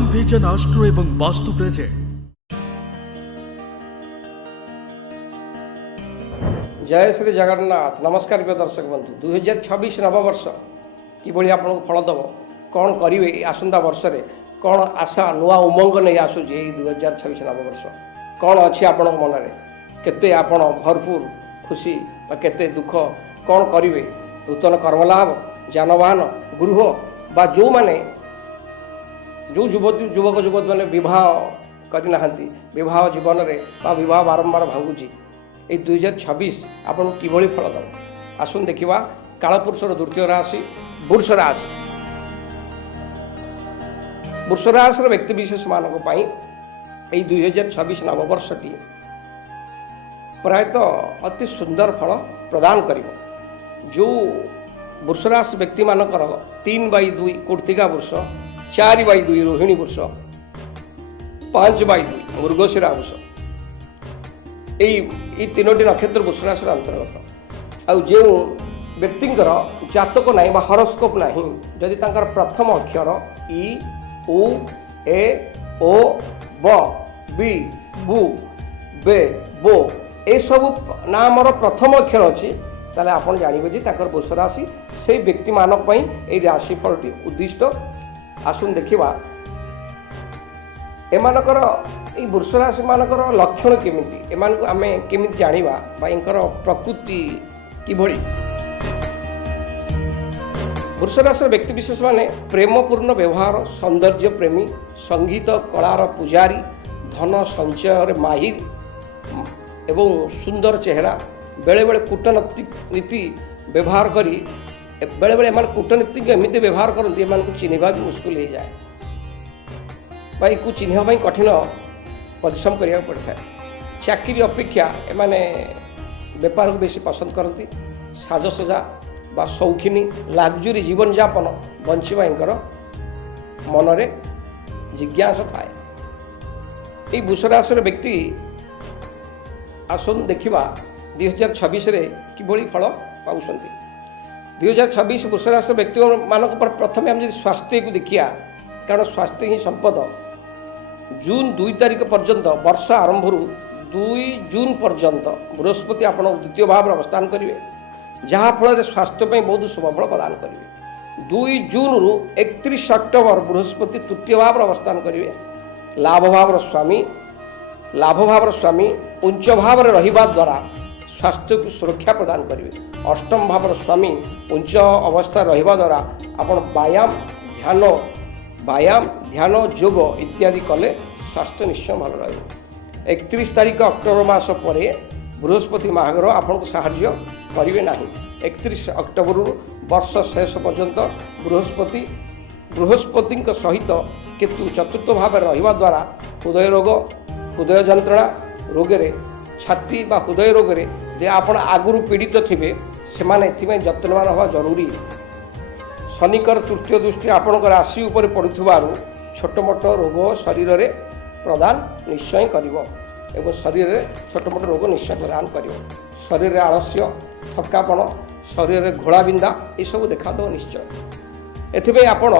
Shyam vision astro एवं vastu presents. जय श्री जगन्नाथ। नमस्कार प्रिय दर्शक बंधु, 2026 नववर्ष किभली आपको फल दब, कौन करेंगे आसंता वर्ष में, कौन आशा नुआ उमंग नहीं आसूँ 2026 नववर्ष, कौन अच्छी आपण मन में, केते आपण भरपूर खुशी केते दुख, कौन करेंगे नूतन कर्मलाभ, जानवाहन, गृह बा जो माने जो युवक युवती मैंने बह करना बह जीवन में बह बारंबार भांगुची 2026 आपको किभली फल दब। आसुन देखा कालपुरुषर द्वितीय राशि वृष राशि। वृष राशि व्यक्तिविशेष मानक 2026 नववर्षटी प्रायतः अति सुंदर फल प्रदान कर। जो वृष राशि व्यक्ति मानकर 3/2 कृत्तिका वृष, 4/2 रोहिणी वृष, 5/2 मृगशिरा वृष, यही तीनोटी नक्षत्र वृष राशि अंतर्गत। आउ जो व्यक्तिंकर जातक ना हरोस्कोप ना, जदि प्रथम अक्षर इ उ ए ओ ब बी बु बे बो ए सब नाम प्रथम अक्षर अच्छी, ताले आपण जानवे जे वृष राशि से व्यक्ति मानक राशिफलटी उद्दिष्ट। आसुन देखा एमानकर ये वृष राशि मानकर लक्षण केमिति, एमान को आमे केमिति जानिबा बा इनकर प्रकृति किभली। वृष राशि व्यक्ति विशेष माने प्रेमपूर्ण व्यवहार, सौंदर्य प्रेमी, संगीत कलार पुजारी, धन संचय माहिर एवं सुंदर चेहरा, बेले बेले कूटनीति नीति व्यवहार करी, बेले बेले एमान कूटनीति एमती व्यवहार करती एमान को चिन्हवा भी मुश्किल हो जाए, भाई को चिन्हवाई कठिन परिश्रम करिया पड़ता है। चाकरी अपेक्षा एमाने बेपार को बेसी पसंद करती, साजसजा बा शौखिनी लग्जरी जीवन यापन बंचवा इंकर मनरे जिज्ञासा थाए। ये वृष राशि व्यक्ति आसन देखा 2026 किभली फल पाउछंती। 2026 वृष राशि व्यक्ति मानक पर प्रथम हम जब स्वास्थ्य को देखिया, कारण स्वास्थ्य ही संपद। जून 2 तारिख पर्यंत वर्ष आरंभ 2 जून पर्यंत बृहस्पति आप द्वितीय भाव में अवस्थान करेंगे, जहाँफल स्वास्थ्य बहुत शुभफल प्रदान करेंगे। 2 जून रु 31 अक्टोबर बृहस्पति तृतीय भाव में अवस्थान करेंगे। लाभ भाव स्वामी उच्च भाव में रहिबा द्वारा स्वास्थ्य को सुरक्षा प्रदान करेंगे। अष्टम भाव स्वामी उच्च अवस्था रहिबा द्वारा आपण व्यायाम ध्यान योग इत्यादि कले स्वास्थ्य निश्चय भल रहे। 31 तारिख अक्टोबर मास पर बृहस्पति महाग्रह आपन को साहाय्य करेंगे ना। 31 अक्टोबर वर्ष शेष पर्यंत बृहस्पति सहित केतु चतुर्थ भाव रहिबा द्वारा हृदय रोग, हृदय जंत्रणा रोग रे, छाती बा हृदय रोग रे जे आपण आगुरु पीड़ित थिबे सेमाने एथिमे जत्नवान हवा जरूरी। शनिकर तृतीय दृष्टि आपणकर राशि उपर पड़ुथिबारु छोट मोट रोग शरीर रे प्रदान निश्चय करिवो एवं शरीर रे छोट मोट रोग निश्चय प्रदान करिवो। शरीर रे आलस्य, थकापन, शरीर रे घोड़ाबिंदा ये सब देखा दो निश्चय। एथिबे आपण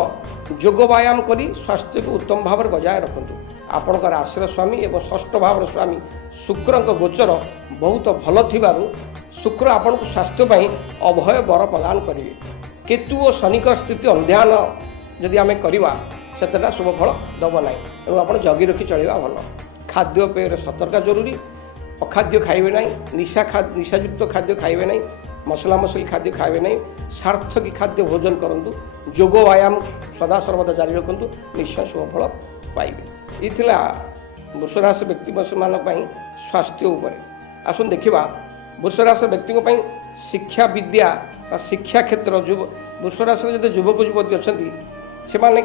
योग व्यायाम करी स्वास्थ्य को उत्तम भाव में बजाय रखंतु। आपणकर राशि स्वामी एवं षष्ठ भाव स्वामी शुक्र गोचर बहुत भल थिबारु शुक्र आपन को स्वास्थ्य पाई अभय बर प्रदान करेंगे। केतु और शनिकर स्थिति अनुध्यान जदि आम करवा से शुभफल दब ना, तेणु आप जगी रखी चलवा भल। खाद्यपेय सतर्क जरूरी, अखाद्य खाइबे ना, निशायुक्त खाद्य खाइबे ना, मसला मसली खाद्य खाइबे ना, सार्थकी खाद्य भोजन करूँ, योग व्यायाम सदा सर्वदा जारी रखु, निश्चय शुभफल पाइबे। ये वृष राशि व्यक्ति मान स्वास्थ्य उपर। आसुन देखा वृष राशि व्यक्ति शिक्षा विद्या शिक्षा क्षेत्र वृष राशि जो युवक युवती अच्छा से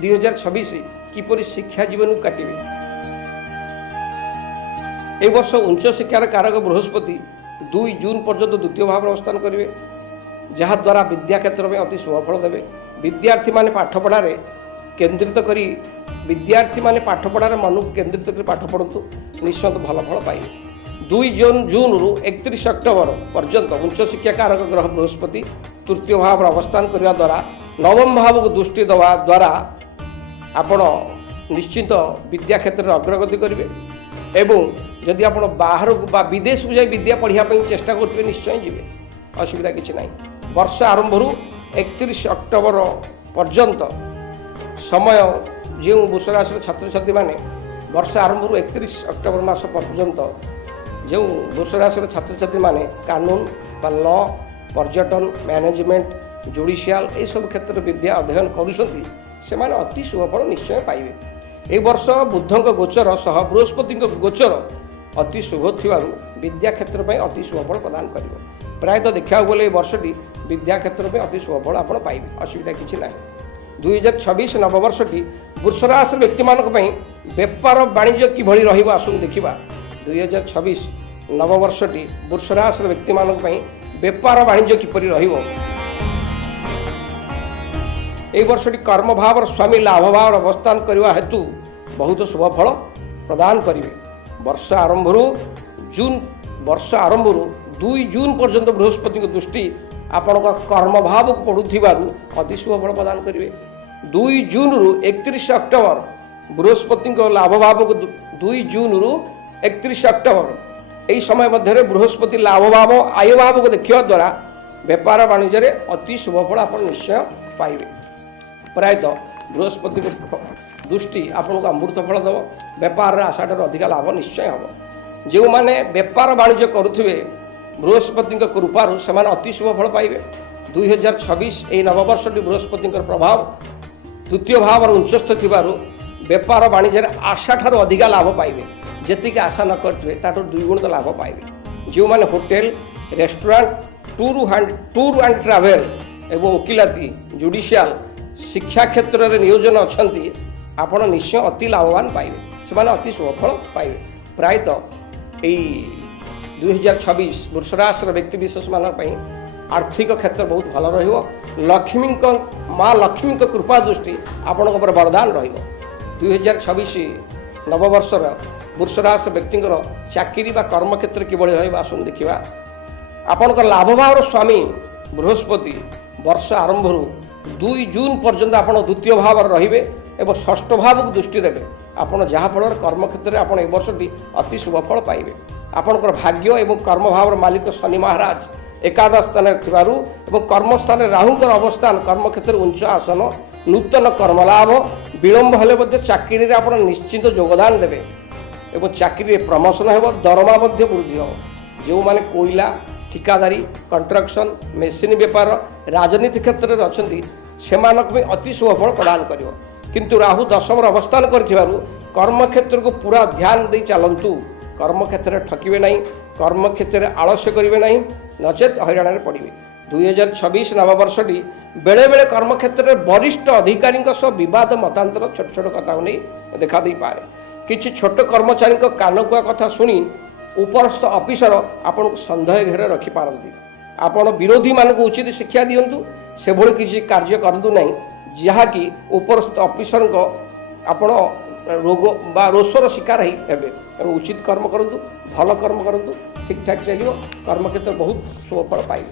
2026 किपरि शिक्षा जीवन को काटे। ए वर्ष उच्च शिक्षार कारक बृहस्पति 2 जून पर्यंत द्वितीय भाव में अवस्थान करेंगे, जहाद्वारा विद्या क्षेत्र में अति शुभफल देवे। विद्यार्थी माने पाठपढ़ार केन्द्रित करी विद्यार्थी माने पाठपढ़ार मन को केन्द्रित कर पाठ पढ़तु, निश्चित भल फल पाइबे। 2 जून रु 31 अक्टोबर पर्यंत उच्च शिक्षा कारक ग्रह बृहस्पति तृतीय भाव में अवस्थान करने द्वारा नवम भाव को दृष्टि देवा द्वारा आपण ନିଶ୍ଚିନ୍ତ ବିଦ୍ୟା କ୍ଷେତ୍ରରେ ଅଗ୍ରଗତି କରିବେ ଏବଂ ଯଦି ଆପଣ ବାହାରକୁ ବା ବିଦେଶକୁ ଯାଇ ବିଦ୍ୟା ପଢ଼ିବା ପାଇଁ ଚେଷ୍ଟା କରୁଥିବେ ନିଶ୍ଚୟ ଯିବେ, ଅସୁବିଧା କିଛି ନାହିଁ। ବର୍ଷ ଆରମ୍ଭରୁ 31 ଅକ୍ଟୋବର ପର୍ଯ୍ୟନ୍ତ ସମୟ ଯେଉଁ ବୃଷ ରାଶିର ଛାତ୍ରଛାତ୍ରୀମାନେ ବର୍ଷ ଆରମ୍ଭରୁ 31 ଅକ୍ଟୋବର ମାସ ପର୍ଯ୍ୟନ୍ତ ଯେଉଁ ବୃଷ ରାଶିର ଛାତ୍ରଛାତ୍ରୀମାନେ କାନୁନ ବା ଲ, ପର୍ଯ୍ୟଟନ, ମ୍ୟାନେଜମେଣ୍ଟ, ଜୁଡ଼ିସିଆଲ ଏସବୁ କ୍ଷେତ୍ରରେ ବିଦ୍ୟା ଅଧ୍ୟୟନ କରୁଛନ୍ତି ସେମାନେ ଅତି ଶୁଭଫଳ ନିଶ୍ଚୟ ପାଇବେ। ଏହି ବର୍ଷ ବୁଧଙ୍କ ଗୋଚର ସହ ବୃହସ୍ପତିଙ୍କ ଗୋଚର ଅତି ଶୁଭ ଥିବାରୁ ବିଦ୍ୟା କ୍ଷେତ୍ର ପାଇଁ ଅତି ଶୁଭଫଳ ପ୍ରଦାନ କରିବ। ପ୍ରାୟତଃ ଦେଖିବାକୁ ଗଲେ ଏହି ବର୍ଷଟି ବିଦ୍ୟା କ୍ଷେତ୍ର ପାଇଁ ଅତି ଶୁଭଫଳ ଆପଣ ପାଇବେ, ଅସୁବିଧା କିଛି ନାହିଁ। 2026 ନବବର୍ଷଟି ବୃଷ ରାଶିର ବ୍ୟକ୍ତିମାନଙ୍କ ପାଇଁ ବେପାର ବାଣିଜ୍ୟ କିଭଳି ରହିବ ଆସନ୍ତୁ ଦେଖିବା। 2026 ନବବର୍ଷଟି ବୃଷ ରାଶିର ବ୍ୟକ୍ତିମାନଙ୍କ ପାଇଁ ବେପାର ବାଣିଜ୍ୟ କିପରି ରହିବ। ଏହି ବର୍ଷଟି କର୍ମଭାବର ସ୍ୱାମୀ ଲାଭ ଭାବରେ ଅବସ୍ଥାନ କରିବା ହେତୁ ବହୁତ ଶୁଭଫଳ ପ୍ରଦାନ କରିବେ। ବର୍ଷ ଆରମ୍ଭରୁ 2 ଜୁନ୍ ପର୍ଯ୍ୟନ୍ତ ବୃହସ୍ପତିଙ୍କ ଦୃଷ୍ଟି ଆପଣଙ୍କ କର୍ମଭାବକୁ ପଡ଼ୁଥିବାରୁ ଅତି ଶୁଭଫଳ ପ୍ରଦାନ କରିବେ। 2 ଜୁନ୍ରୁ 31 ଅକ୍ଟୋବର ବୃହସ୍ପତିଙ୍କ ଲାଭ ଭାବକୁ 2 ଜୁନ୍ରୁ 31 ଅକ୍ଟୋବର ଏହି ସମୟ ମଧ୍ୟରେ ବୃହସ୍ପତି ଲାଭ ଭାବ ଆୟ ଭାବକୁ ଦେଖିବା ଦ୍ୱାରା ବେପାର ବାଣିଜ୍ୟରେ ଅତି ଶୁଭଫଳ ଆପଣ ନିଶ୍ଚୟ ପାଇବେ। ପ୍ରାୟତଃ ବୃହସ୍ପତିଙ୍କ ଦୃଷ୍ଟି ଆପଣଙ୍କୁ ଅମୃତ ଫଳ ଦେବ, ବେପାରରେ ଆଶାଠାରୁ ଅଧିକା ଲାଭ ନିଶ୍ଚୟ ହେବ। ଯେଉଁମାନେ ବେପାର ବାଣିଜ୍ୟ କରୁଥିବେ ବୃହସ୍ପତିଙ୍କ କୃପାରୁ ସେମାନେ ଅତି ଶୁଭଫଳ ପାଇବେ। 2026 ଏହି ନବବର୍ଷଟି ବୃହସ୍ପତିଙ୍କର ପ୍ରଭାବ ତୃତୀୟ ଭାବର ଉଚ୍ଚସ୍ଥ ଥିବାରୁ ବେପାର ବାଣିଜ୍ୟରେ ଆଶାଠାରୁ ଅଧିକା ଲାଭ ପାଇବେ। ଯେତିକି ଆଶା ନ କରିଥିବେ ତାଠାରୁ 2 ଗୁଣିତ ଲାଭ ପାଇବେ। ଯେଉଁମାନେ hotel, restaurant, tour and travel ଏବଂ ଓକିଲାତି, ଜୁଡ଼ିସିଆଲ, ଶିକ୍ଷା କ୍ଷେତ୍ରରେ ନିୟୋଜନ ଅଛନ୍ତି ଆପଣ ନିଶ୍ଚୟ ଅତି ଲାଭବାନ ପାଇବେ, ସେମାନେ ଅତି ଶୁଭଫଳ ପାଇବେ। ପ୍ରାୟତଃ ଏହି 2026 ବୃଷ ରାଶିର ବ୍ୟକ୍ତିବିଶେଷମାନଙ୍କ ପାଇଁ ଆର୍ଥିକ କ୍ଷେତ୍ର ବହୁତ ଭଲ ରହିବ। ମା ଲକ୍ଷ୍ମୀଙ୍କ କୃପା ଦୃଷ୍ଟି ଆପଣଙ୍କ ଉପରେ ବରଦାନ ରହିବ। 2026 ନବବର୍ଷର ବୃଷ ରାଶି ବ୍ୟକ୍ତିଙ୍କର ଚାକିରି ବା କର୍ମକ୍ଷେତ୍ର କିଭଳି ରହିବ ଆସନ୍ତୁ ଦେଖିବା। ଆପଣଙ୍କର ଲାଭ ଭାବର ସ୍ୱାମୀ ବୃହସ୍ପତି ବର୍ଷ ଆରମ୍ଭରୁ 2 ଜୁନ୍ ପର୍ଯ୍ୟନ୍ତ ଆପଣ ଦ୍ୱିତୀୟ ଭାବରେ ରହିବେ ଏବଂ ଷଷ୍ଠ ଭାବକୁ ଦୃଷ୍ଟି ଦେବେ। ଆପଣ ଯାହାଫଳରେ କର୍ମକ୍ଷେତ୍ରରେ ଆପଣ ଏ ବର୍ଷଟି ଅତି ଶୁଭଫଳ ପାଇବେ। ଆପଣଙ୍କର ଭାଗ୍ୟ ଏବଂ କର୍ମଭାବର ମାଲିକ ଶନି ମହାରାଜ ଏକାଦଶ ସ୍ଥାନରେ ଥିବାରୁ ଏବଂ କର୍ମସ୍ଥାନରେ ରାହୁଙ୍କର ଅବସ୍ଥାନ କର୍ମକ୍ଷେତ୍ରରେ ଉଚ୍ଚ ଆସନ, ନୂତନ କର୍ମଲାଭ, ବିଳମ୍ବ ହେଲେ ମଧ୍ୟ ଚାକିରିରେ ଆପଣ ନିଶ୍ଚିନ୍ତ ଯୋଗଦାନ ଦେବେ ଏବଂ ଚାକିରିରେ ପ୍ରମୋସନ୍ ହେବ, ଦରମା ମଧ୍ୟ ବୃଦ୍ଧି ହେବ। ଯେଉଁମାନେ କୋଇଲା, ଠିକାଦାରୀ, କଣ୍ଟ୍ରାକ୍ସନ୍, ମେସିନ୍ ବେପାର, ରାଜନୀତି କ୍ଷେତ୍ରରେ ଅଛନ୍ତି ସେମାନଙ୍କ ପାଇଁ ଅତି ଶୁଭଫଳ ପ୍ରଦାନ କରିବ। କିନ୍ତୁ ରାହୁ ଦଶମରେ ଅବସ୍ଥାନ କରିଥିବାରୁ କର୍ମକ୍ଷେତ୍ରକୁ ପୁରା ଧ୍ୟାନ ଦେଇ ଚାଲନ୍ତୁ। କର୍ମକ୍ଷେତ୍ରରେ ଠକିବେ ନାହିଁ, କର୍ମକ୍ଷେତ୍ରରେ ଆଳସ୍ୟ କରିବେ ନାହିଁ, ନଚେତ୍ ହଇରାଣରେ ପଡ଼ିବେ। 2026 ନବବର୍ଷଟି ବେଳେବେଳେ କର୍ମକ୍ଷେତ୍ରରେ ବରିଷ୍ଠ ଅଧିକାରୀଙ୍କ ସହ ବିବାଦ ମତାନ୍ତର ଛୋଟ ଛୋଟ କଥାକୁ ନେଇ ଦେଖାଦେଇପାରେ। କିଛି ଛୋଟ କର୍ମଚାରୀଙ୍କ କାନକୁଆ କଥା ଶୁଣି ଉପରସ୍ଥ ଅଫିସର ଆପଣଙ୍କୁ ସନ୍ଦେହ ଘେରେ ରଖିପାରନ୍ତି। ଆପଣ ବିରୋଧୀମାନଙ୍କୁ ଉଚିତ ଶିକ୍ଷା ଦିଅନ୍ତୁ, ସେଭଳି କିଛି କାର୍ଯ୍ୟ କରନ୍ତୁ ନାହିଁ ଯାହାକି ଉପରସ୍ଥ ଅଫିସରଙ୍କ ଆପଣ ରୋଗ ବା ରୋଷର ଶିକାର ହେବେ। ତେଣୁ ଉଚିତ କର୍ମ କରନ୍ତୁ, ଭଲ କର୍ମ କରନ୍ତୁ, ଠିକ୍ଠାକ୍ ଚାଲିବ, କର୍ମକ୍ଷେତ୍ର ବହୁତ ଶୁଭଫଳ ପାଇବେ।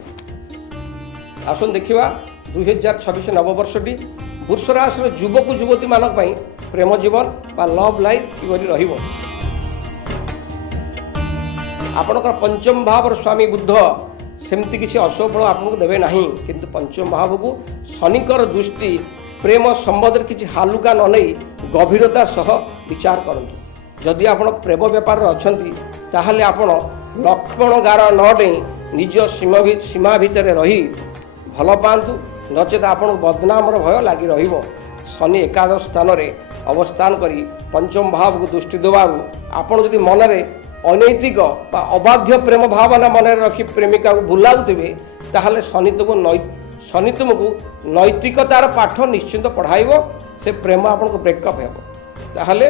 ଆସନ୍ତୁ ଦେଖିବା 2026 ନବବର୍ଷଟି ବୃଷ ରାଶିର ଯୁବକ ଯୁବତୀମାନଙ୍କ ପାଇଁ ପ୍ରେମ ଜୀବନ ବା ଲଭ୍ ଲାଇଫ୍ କିଭଳି ରହିବ। ଆପଣଙ୍କର ପଞ୍ଚମ ଭାବର ସ୍ୱାମୀ ବୁଧ ସେମିତି କିଛି ଅଶୁଭ ଫଳ ଆପଣଙ୍କୁ ଦେବେ ନାହିଁ, କିନ୍ତୁ ପଞ୍ଚମ ଭାବକୁ ଶନିଙ୍କର ଦୃଷ୍ଟି ପ୍ରେମ ସମ୍ବନ୍ଧରେ କିଛି ହାଲୁକା ନ ନେଇ ଗଭୀରତା ସହ ବିଚାର କରନ୍ତୁ। ଯଦି ଆପଣ ପ୍ରେମ ବେପାରରେ ଅଛନ୍ତି ତାହେଲେ ଆପଣ ଲକ୍ଷ୍ମଣ ଗାର ନ ଡେଇଁ ନିଜ ସୀମା ଭିତରେ ରହି ଭଲ ପାଆନ୍ତୁ, ନଚେତ ଆପଣଙ୍କୁ ବଦନାମର ଭୟ ଲାଗି ରହିବ। ଶନି ଏକାଦଶ ସ୍ଥାନରେ ଅବସ୍ଥାନ କରି ପଞ୍ଚମ ଭାବକୁ ଦୃଷ୍ଟି ଦେବାରୁ ଆପଣ ଯଦି ମନରେ ଅନୈତିକ ବା ଅବାଧ୍ୟ ପ୍ରେମ ଭାବନା ମନରେ ରଖି ପ୍ରେମିକାକୁ ଭୁଲାଉଥିବେ ତାହେଲେ ଶନି ତୁମକୁ ନୈତିକତାର ପାଠ ନିଶ୍ଚିନ୍ତ ପଢ଼ାଇବ। ସେ ପ୍ରେମ ଆପଣଙ୍କୁ ବ୍ରେକଅପ୍ ହେବ, ତାହେଲେ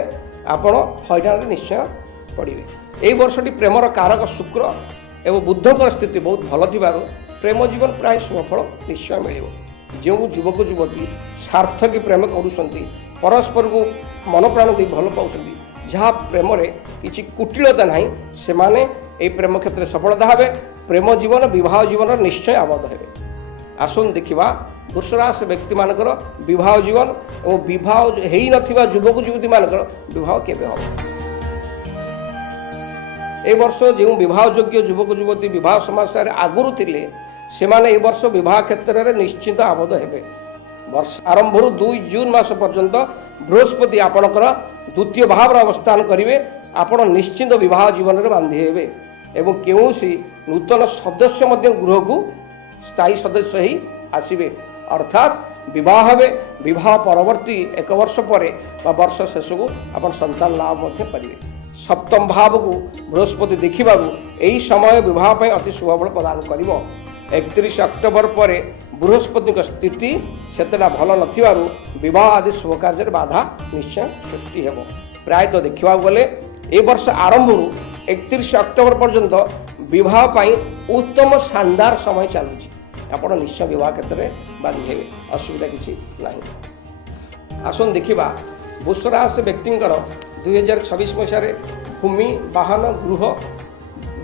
ଆପଣ ହଇରାଣରେ ନିଶ୍ଚୟ ପଡ଼ିବେ। ଏହି ବର୍ଷଟି ପ୍ରେମର କାରକ ଶୁକ୍ର ଏବଂ ବୁଧଙ୍କର ସ୍ଥିତି ବହୁତ ଭଲ ଥିବାରୁ ପ୍ରେମ ଜୀବନ ପ୍ରାୟ ଶୁଭଫଳ ନିଶ୍ଚୟ ମିଳିବ। ଯେଉଁ ଯୁବକ ଯୁବତୀ ସାର୍ଥକୀ ପ୍ରେମ କରୁଛନ୍ତି, ପରସ୍ପରକୁ ମନ ପ୍ରାଣ ଦେଇ ଭଲ ପାଉଛନ୍ତି, ଯାହା ପ୍ରେମରେ କିଛି କୁଟିଳତା ନାହିଁ, ସେମାନେ ଏହି ପ୍ରେମ କ୍ଷେତ୍ରରେ ସଫଳତା ହେବେ। ପ୍ରେମ ଜୀବନ ବିବାହ ଜୀବନରେ ନିଶ୍ଚୟ ଆବଦ୍ଧ ହେବେ। ଆସନ୍ତୁ ଦେଖିବା ବୃଷ ରାଶି ବ୍ୟକ୍ତିମାନଙ୍କର ବିବାହ ଜୀବନ ଏବଂ ବିବାହ ହେଇନଥିବା ଯୁବକ ଯୁବତୀମାନଙ୍କର ବିବାହ କେବେ ହେବ। ଏ ବର୍ଷ ଯେଉଁ ବିବାହ ଯୋଗ୍ୟ ଯୁବକ ଯୁବତୀ ବିବାହ ସମସ୍ୟାରେ ଆଗରୁ ଥିଲେ ସେମାନେ ଏ ବର୍ଷ ବିବାହ କ୍ଷେତ୍ରରେ ନିଶ୍ଚିତ ଆବଦ୍ଧ ହେବେ। ବର୍ଷ ଆରମ୍ଭରୁ 2 ଜୁନ୍ ମାସ ପର୍ଯ୍ୟନ୍ତ ବୃହସ୍ପତି ଆପଣଙ୍କର ଦ୍ୱିତୀୟ ଭାବରେ ଅବସ୍ଥାନ କରିବେ। ଆପଣ ନିଶ୍ଚିତ ବିବାହ ଜୀବନରେ ବାନ୍ଧି ହେବେ ଏବଂ କୌଣସି ନୂତନ ସଦସ୍ୟ ମଧ୍ୟ ଗୃହକୁ ସ୍ଥାୟୀ ସଦସ୍ୟ ହୋଇ ଆସିବେ, ଅର୍ଥାତ୍ ବିବାହ ହେବେ। ବିବାହ ପରବର୍ତ୍ତୀ 1 ବର୍ଷ ପରେ ବା ବର୍ଷ ଶେଷକୁ ଆପଣ ସନ୍ତାନ ଲାଭ ମଧ୍ୟ କରିବେ। ସପ୍ତମ ଭାବକୁ ବୃହସ୍ପତି ଦେଖିବାକୁ ଏହି ସମୟ ବିବାହ ପାଇଁ ଅତି ଶୁଭଫଳ ପ୍ରଦାନ କରିବ। 31 ଅକ୍ଟୋବର ପରେ ବୃହସ୍ପତିଙ୍କ ସ୍ଥିତି ସେତେଟା ଭଲ ନଥିବାରୁ ବିବାହ ଆଦି ଶୁଭ କାର୍ଯ୍ୟରେ ବାଧା ନିଶ୍ଚୟ ସୃଷ୍ଟି ହେବ। ପ୍ରାୟତଃ ଦେଖିବାକୁ ଗଲେ ଏ ବର୍ଷ ଆରମ୍ଭରୁ 31 ଅକ୍ଟୋବର ପର୍ଯ୍ୟନ୍ତ ବିବାହ ପାଇଁ ଉତ୍ତମ ଶାନଦାର ସମୟ ଚାଲୁଛି। ଆପଣ ନିଶ୍ଚୟ ବିବାହ କ୍ଷେତ୍ରରେ ବାନ୍ଧି ହେବେ, ଅସୁବିଧା କିଛି ନାହିଁ। ଆସନ୍ତୁ ଦେଖିବା ବୃଷ ରାଶି ବ୍ୟକ୍ତିଙ୍କର 2026 ମସିହାରେ ଭୂମି ବାହନ ଗୃହ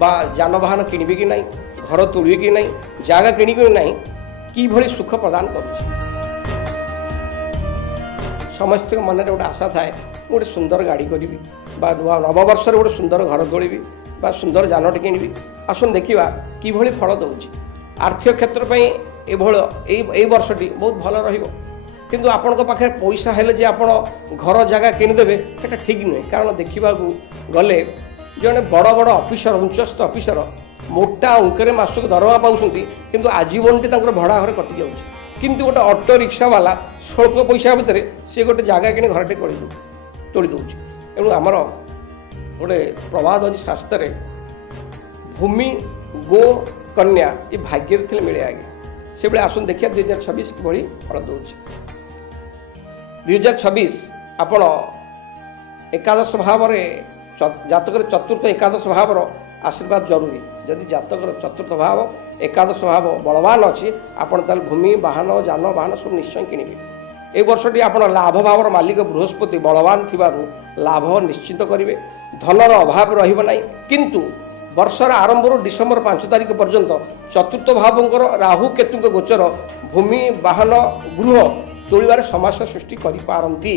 ବା ଯାନବାହନ କିଣିବେ କି ନାହିଁ, ଘର ତୋଳିବେ କି ନାହିଁ, ଜାଗା କିଣିବେ କି ନାହିଁ, କିଭଳି ସୁଖ ପ୍ରଦାନ କରୁଛି। ସମସ୍ତଙ୍କ ମନରେ ଗୋଟେ ଆଶା ଥାଏ ମୁଁ ଗୋଟେ ସୁନ୍ଦର ଗାଡ଼ି କରିବି ବା ନବବର୍ଷରେ ଗୋଟେ ସୁନ୍ଦର ଘର ତୋଳିବି ବା ସୁନ୍ଦର ଯାନଟି କିଣିବି। ଆସନ୍ତୁ ଦେଖିବା କିଭଳି ଫଳ ଦେଉଛି। ଆର୍ଥିକ କ୍ଷେତ୍ର ପାଇଁ ଏଇ ବର୍ଷଟି ବହୁତ ଭଲ ରହିବ, କିନ୍ତୁ ଆପଣଙ୍କ ପାଖରେ ପଇସା ହେଲେ ଯେ ଆପଣ ଘର ଜାଗା କିଣିଦେବେ ସେଟା ଠିକ୍ ନୁହେଁ। କାରଣ ଦେଖିବାକୁ ଗଲେ ଜଣେ ବଡ଼ ବଡ଼ ଅଫିସର ଉଚ୍ଚସ୍ଥ ଅଫିସର ମୋଟା ଅଙ୍କରେ ମାସକୁ ଦରମା ପାଉଛନ୍ତି, କିନ୍ତୁ ଆଜୀବନଟି ତାଙ୍କର ଭଡ଼ା ଘରେ କଟିଯାଉଛି। କିନ୍ତୁ ଗୋଟେ ଅଟୋ ରିକ୍ସାବାଲା ସ୍ୱଳ୍ପ ପଇସା ଭିତରେ ସେ ଗୋଟେ ଜାଗା କିଣି ଘରଟେ ତୋଳି ଦେଉଛି। ତେଣୁ ଆମର ଗୋଟେ ପ୍ରବାଦ ଅଛି ଶାସ୍ତ୍ରରେ, ଭୂମି ଗୋ କନ୍ୟା ଏ ଭାଗ୍ୟରେ ଥିଲେ ମିଳେ ଆଜ୍ଞା। ସେଭଳି ଆସନ୍ତୁ ଦେଖିବା 2026 କିଭଳି ଫଳ ଦେଉଛି। 2026 ଆପଣ ଏକାଦଶ ଭାବରେ ଜାତକରେ ଚତୁର୍ଥ ଏକାଦଶ ଭାବର ଆଶୀର୍ବାଦ ଜରୁରୀ। ଯଦି ଜାତକର ଚତୁର୍ଥ ଭାବ ଏକାଦଶ ଭାବ ବଳବାନ ଅଛି ଆପଣ ତାହେଲେ ଭୂମି ବାହନ ଯାନବାହନ ସବୁ ନିଶ୍ଚୟ କିଣିବେ। এই ବର୍ଷଟି ଆପଣ ଲାଭ ଭାବର ମାଲିକ ବୃହସ୍ପତି ବଳବାନ ଥିବାରୁ ଲାଭ ନିଶ୍ଚିତ କରିବେ। ଧନର ଅଭାବ ରହିବ ନାହିଁ, କିନ୍ତୁ ବର୍ଷର ଆରମ୍ଭରୁ ଡିସେମ୍ବର 5 ତାରିଖ ପର୍ଯ୍ୟନ୍ତ ଚତୁର୍ଥ ଭାବଙ୍କର ରାହୁ କେତୁଙ୍କ ଗୋଚର ଭୂମି ବାହନ ଗୃହ ତୋଳିବାରେ ସମସ୍ୟା ସୃଷ୍ଟି କରିପାରନ୍ତି।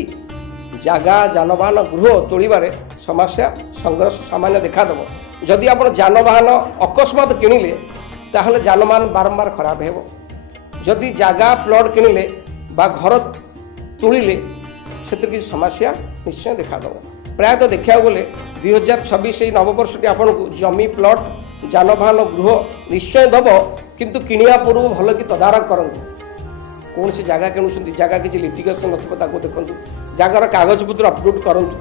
ଜାଗା ଯାନବାହନ ଗୃହ ତୋଳିବାରେ ସମସ୍ୟା ସଂଘର୍ଷ ସାମାନ୍ୟ ଦେଖାଦେବ। ଯଦି ଆପଣ ଯାନବାହନ ଅକସ୍ମାତ କିଣିଲେ ତାହେଲେ ଯାନବାହନ ବାରମ୍ବାର ଖରାପ ହେବ। ଯଦି ଜାଗା ପ୍ଲଟ୍ କିଣିଲେ ବା ଘର ତୋଳିଲେ ସେଥିରେ କିଛି ସମସ୍ୟା ନିଶ୍ଚୟ ଦେଖାଦେବ। ପ୍ରାୟତଃ ଦେଖିବାକୁ ଗଲେ 2026 ଏଇ ନବବର୍ଷଟି ଆପଣଙ୍କୁ ଜମି ପ୍ଲଟ୍ ଯାନବାହନ ଗୃହ ନିଶ୍ଚୟ ଦେବ, କିନ୍ତୁ କିଣିବା ପୂର୍ବରୁ ଭଲ କି ତଦାରଖ କରନ୍ତୁ। କୌଣସି ଜାଗା କିଣୁଛନ୍ତି ଜାଗା କିଛି ଲିଟିଗେସନ୍ ନଥିବ ତାକୁ ଦେଖନ୍ତୁ, ଜାଗାର କାଗଜପତ୍ର ଅପଲୋଡ଼ କରନ୍ତୁ,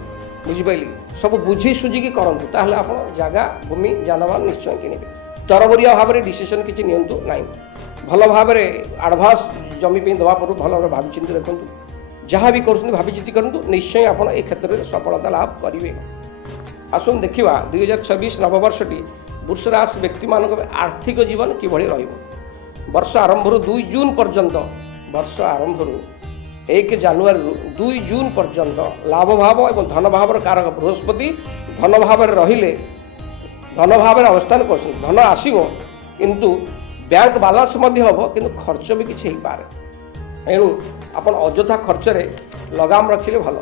ବୁଝିପାରିଲେ, ସବୁ ବୁଝି ସୁଝିକି କରନ୍ତୁ, ତାହେଲେ ଆପଣ ଜାଗା ଭୂମି ଯାନବାହନ ନିଶ୍ଚୟ କିଣିବେ। ତରବରିଆ ଭାବରେ ଡିସିସନ୍ କିଛି ନିଅନ୍ତୁ ନାହିଁ। ଭଲ ଭାବରେ ଆଡ଼ଭାନ୍ସ ଜମି ପାଇଁ ଦେବା ପୂର୍ବରୁ ଭଲ ଭାବରେ ଭାବିଚିନ୍ତି ଦେଖନ୍ତୁ। ଯାହା ବି କରୁଛନ୍ତି ଭାବିଚିନ୍ତି କରନ୍ତୁ, ନିଶ୍ଚୟ ଆପଣ ଏ କ୍ଷେତ୍ରରେ ସଫଳତା ଲାଭ କରିବେ। ଆସନ୍ତୁ ଦେଖିବା 2026 ନବବର୍ଷଟି ବୃଷ ରାଶି ବ୍ୟକ୍ତିମାନଙ୍କ ଆର୍ଥିକ ଜୀବନ କିଭଳି ରହିବ। ବର୍ଷ ଆରମ୍ଭରୁ 2 ଜୁନ୍ ପର୍ଯ୍ୟନ୍ତ, ବର୍ଷ ଆରମ୍ଭରୁ 1 ଜାନୁଆରୀରୁ 2 ଜୁନ୍ ପର୍ଯ୍ୟନ୍ତ ଲାଭ ଭାବ ଏବଂ ଧନ ଭାବର କାରକ ବୃହସ୍ପତି ଧନ ଭାବରେ ରହିଲେ, ଧନ ଭାବରେ ଅବସ୍ଥାନ କରୁଛନ୍ତି। ଧନ ଆସିବ କିନ୍ତୁ ବ୍ୟାଙ୍କ ବାଲାନ୍ସ ମଧ୍ୟ ହେବ, କିନ୍ତୁ ଖର୍ଚ୍ଚ ବି କିଛି ହେଇପାରେ। ଏଣୁ ଆପଣ ଅଯଥା ଖର୍ଚ୍ଚରେ ଲଗାମ ରଖିଲେ ଭଲ।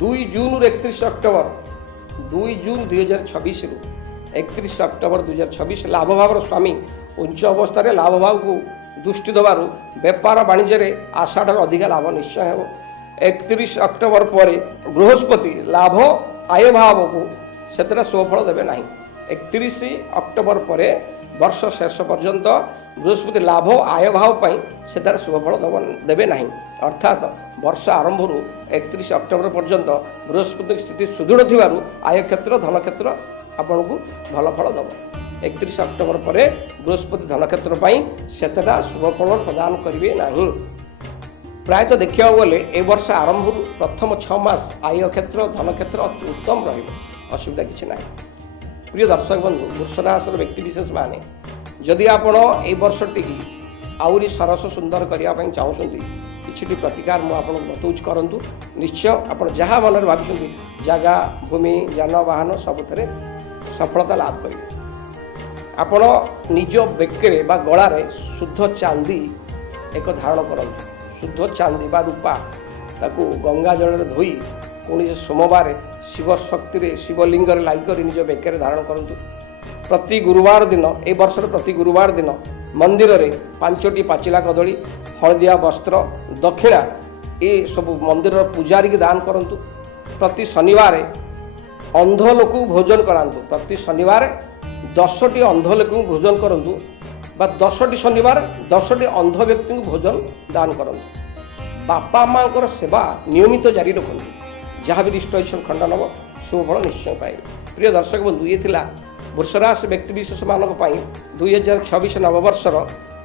2 ଜୁନ୍ରୁ 31 ଅକ୍ଟୋବର 2 ଜୁନ୍ 2026ରୁ 31 ଅକ୍ଟୋବର 2026 ଲାଭ ଭାବର ସ୍ୱାମୀ ଉଚ୍ଚ ଅବସ୍ଥାରେ ଲାଭ ଭାବକୁ ଦୃଷ୍ଟି ଦେବାରୁ ବେପାର ବାଣିଜ୍ୟରେ ଆଶାଠାରୁ ଅଧିକା ଲାଭ ନିଶ୍ଚୟ ହେବ। 31 ଅକ୍ଟୋବର ପରେ ବୃହସ୍ପତି ଲାଭ ଆୟ ଭାବକୁ ସେତେଟା ସୁଫଳ ଦେବେ ନାହିଁ। 31 ଅକ୍ଟୋବର ପରେ ବର୍ଷ ଶେଷ ପର୍ଯ୍ୟନ୍ତ ବୃହସ୍ପତି ଲାଭ ଆୟ ଭାବ ପାଇଁ ସେଠାରେ ଶୁଭଫଳ ଦେବେ ନାହିଁ। ଅର୍ଥାତ୍ ବର୍ଷ ଆରମ୍ଭରୁ 31 ଅକ୍ଟୋବର ପର୍ଯ୍ୟନ୍ତ ବୃହସ୍ପତି ସ୍ଥିତି ସୁଦୃଢ଼ ଥିବାରୁ ଆୟ କ୍ଷେତ୍ର ଧନ କ୍ଷେତ୍ର ଆପଣଙ୍କୁ ଭଲ ଫଳ ଦେବ। 31 ଅକ୍ଟୋବର ପରେ ବୃହସ୍ପତି ଧନ କ୍ଷେତ୍ର ପାଇଁ ସେତେଟା ଶୁଭଫଳ ପ୍ରଦାନ କରିବେ ନାହିଁ। ପ୍ରାୟତଃ ଦେଖିବାକୁ ଗଲେ ଏ ବର୍ଷ ଆରମ୍ଭରୁ ପ୍ରଥମ 6 ମାସ ଆୟ କ୍ଷେତ୍ର ଧନ କ୍ଷେତ୍ର ଅତି ଉତ୍ତମ ରହିବ, ଅସୁବିଧା କିଛି ନାହିଁ। ପ୍ରିୟ ଦର୍ଶକ ବନ୍ଧୁ, ବୃଷ ରାଶିର ବ୍ୟକ୍ତିବିଶେଷ ମାନେ ଯଦି ଆପଣ ଏଇ ବର୍ଷଟିକି ଆହୁରି ସରସ ସୁନ୍ଦର କରିବା ପାଇଁ ଚାହୁଁଛନ୍ତି, କିଛିଟି ପ୍ରତିକାର ମୁଁ ଆପଣଙ୍କୁ ବତଉଛି କରନ୍ତୁ। ନିଶ୍ଚୟ ଆପଣ ଯାହା ମନରେ ଭାବିଛନ୍ତି ଜାଗା ଭୂମି ଯାନବାହନ ସବୁଥିରେ ସଫଳତା ଲାଭ କରିବେ। ଆପଣ ନିଜ ବେକରେ ବା ଗଳାରେ ଶୁଦ୍ଧ ଚାନ୍ଦି ଏକ ଧାରଣ କରନ୍ତୁ। ଶୁଦ୍ଧ ଚାନ୍ଦି ବା ରୂପା ତାକୁ ଗଙ୍ଗା ଜଳରେ ଧୋଇ କୌଣସି ସୋମବାର ଶିବ ଶକ୍ତିରେ ଶିବଲିଙ୍ଗରେ ଲାଗି କରି ନିଜ ବେକରେ ଧାରଣ କରନ୍ତୁ। ପ୍ରତି ଗୁରୁବାର ଦିନ ଏ ବର୍ଷର ପ୍ରତି ଗୁରୁବାର ଦିନ ମନ୍ଦିରରେ 5ଟି ପାଚିଲା କଦଳୀ, ହଳଦିଆ ବସ୍ତ୍ର, ଦକ୍ଷିଣା ଏସବୁ ମନ୍ଦିରର ପୂଜାରୀକି ଦାନ କରନ୍ତୁ। ପ୍ରତି ଶନିବାର ଅନ୍ଧ ଲୋକଙ୍କୁ ଭୋଜନ କରାନ୍ତୁ। ପ୍ରତି ଶନିବାର 10ଟି ଅନ୍ଧ ଲୋକଙ୍କୁ ଭୋଜନ କରନ୍ତୁ ବା 10ଟି ଶନିବାର 10ଟି ଅନ୍ଧ ବ୍ୟକ୍ତିଙ୍କୁ ଭୋଜନ ଦାନ କରନ୍ତୁ। ବାପା ମାଙ୍କର ସେବା ନିୟମିତ ଜାରି ରଖନ୍ତୁ। ଯାହା ବି ଇଷ୍ଟ ଇଚ୍ଛା ଖଣ୍ଡନ ହେବ ଶୁଭଫଳ ନିଶ୍ଚୟ ପାଇବେ। ପ୍ରିୟ ଦର୍ଶକ ବନ୍ଧୁ, ଇଏ ଥିଲା ବୃଷରାଶି ବ୍ୟକ୍ତିବିଶେଷମାନଙ୍କ ପାଇଁ 2026 ନବବର୍ଷର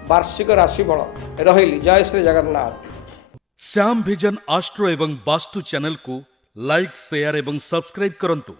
ବାର୍ଷିକ ରାଶିଫଳ। ରହିଲି, ଜୟ ଶ୍ରୀ ଜଗନ୍ନାଥ। श्याम विजन आस्ट्रो एवं वास्तु चैनल को लाइक, शेयर एवं सब्सक्राइब करंतु।